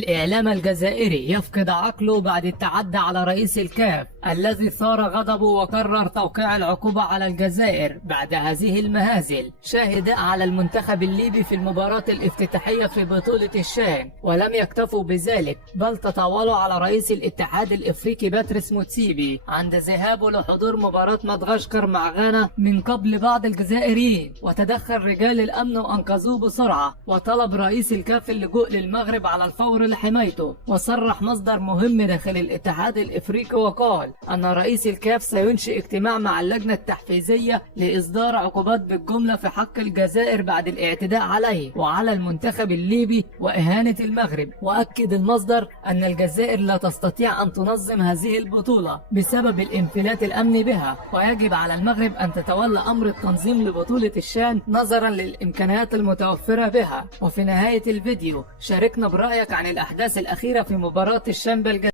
الإعلام الجزائري يفقد عقله بعد التعدي على رئيس الكاف الذي ثار غضبه وقرر توقيع العقوبة على الجزائر بعد هذه المهازل. شاهد على المنتخب الليبي في المباراة الافتتاحية في بطولة الشان، ولم يكتفوا بذلك بل تطاولوا على رئيس الاتحاد الإفريقي باتريس موتسيبي عند ذهابه لحضور مباراة مدغشقر مع غانا من قبل بعض الجزائريين، وتدخل رجال الأمن وأنقذوه بسرعة، وطلب رئيس الكاف اللجوء للمغرب على الفور لحمايته. وصرح مصدر مهم داخل الاتحاد الإفريقي وقال أن رئيس الكاف سينشئ اجتماع مع اللجنة التحفيزية لإصدار عقوبات بالجملة في حق الجزائر بعد الاعتداء عليه وعلى المنتخب الليبي وإهانة المغرب. وأكد المصدر أن الجزائر لا تستطيع أن تنظم هذه البطولة بسبب الانفلات الأمني بها، ويجب على المغرب أن تتولى أمر التنظيم لبطولة الشان نظرا للإمكانيات المتوفرة بها. وفي نهاية الفيديو شاركنا برأيك عن الأحداث الأخيرة في مباراة الشان بالجزائر.